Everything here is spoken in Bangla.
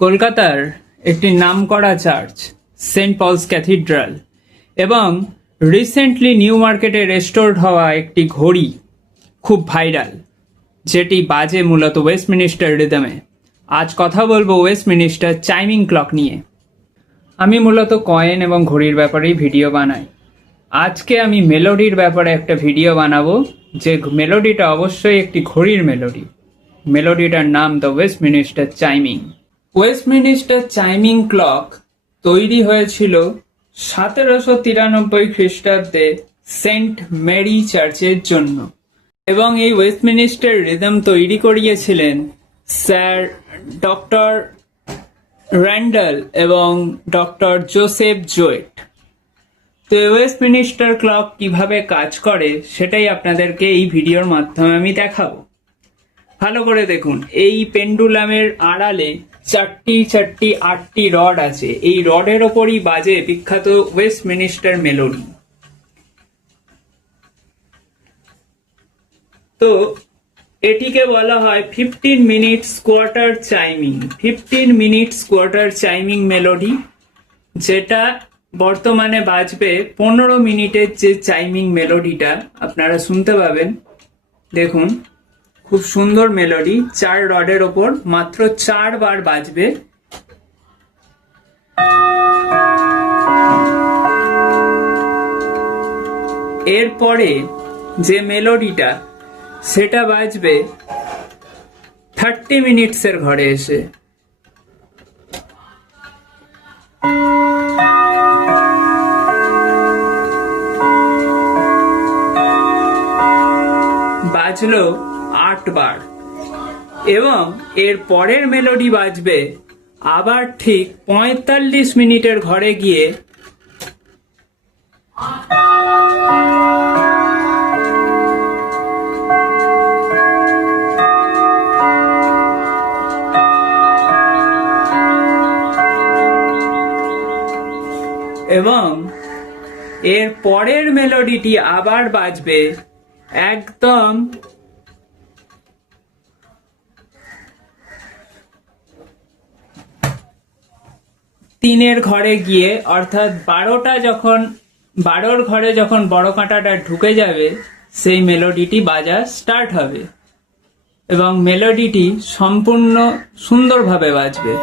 কলকাতার একটি নামকরা চার্চ সেন্ট পলস ক্যাথিড্রাল এবং রিসেন্টলি নিউ মার্কেটে রেস্টোরড হওয়া একটি ঘড়ি খুব ভাইরাল, যেটি বাজে মূলত ওয়েস্টমিনিস্টার রিদমে। আজ কথা বলবো ওয়েস্টমিনিস্টার চাইমিং ক্লক নিয়ে। আমি মূলত কয়েন এবং ঘড়ির ব্যাপারেই ভিডিও বানাই। আজকে আমি মেলোডির ব্যাপারে একটা ভিডিও বানাবো, যে মেলোডিটা অবশ্যই একটি ঘড়ির মেলোডি। মেলোডিটার নাম the Westminster chiming. Westminster chiming clock তৈরি হয়েছিল 1793 খ্রিস্টাব্দে সেন্ট মেরি চার্চের জন্য, এবং এই ওয়েস্টমিনিস্টার রিদম তৈরি করিয়েছিলেন স্যার ডক্টর র্যান্ডাল এবং ডক্টর জোসেফ জোয়েট। তো ওয়েস্টমিনিস্টার ক্লক কিভাবে কাজ করে সেটাই আপনাদেরকে এই ভিডিওর মাধ্যমে আমি দেখাবো। ভালো করে দেখুন, এই পেন্ডুলামের আড়ালে চারটি 8টি রড আছে। এই রডের ওপরই বাজে বিখ্যাত ওয়েস্টমিনিস্টার মেলোডি। তো এটিকে বলা হয় 15 minutes quarter chiming. 15 minutes quarter chiming melody, যেটা বর্তমানে বাজবে 15 মিনিটের যে চাইমিং মেলোডিটা আপনারা শুনতে পাবেন। দেখুন, খুব সুন্দর মেলোডি। 4 রডের ওপর মাত্র 4 বার বাজবে। এরপরে যে মেলোডিটা সেটা বাজবে 30 মিনিটসের ঘরে এসে। বাজলো 8 বার, এবং এর পরের মেলোডি বাজবে আবার ঠিক 45 মিনিটের ঘরে গিয়ে। এবং এর পরের মেলোডিটি আবার বাজবে একদম 3 ঘরে গিয়ে, অর্থাৎ 12র ঘরে যখন বড় কাঁটাটা ঢুকে যাবে সেই মেলোডিটি বাজা স্টার্ট হবে, এবং মেলোডিটি সম্পূর্ণ সুন্দরভাবে বাজবে।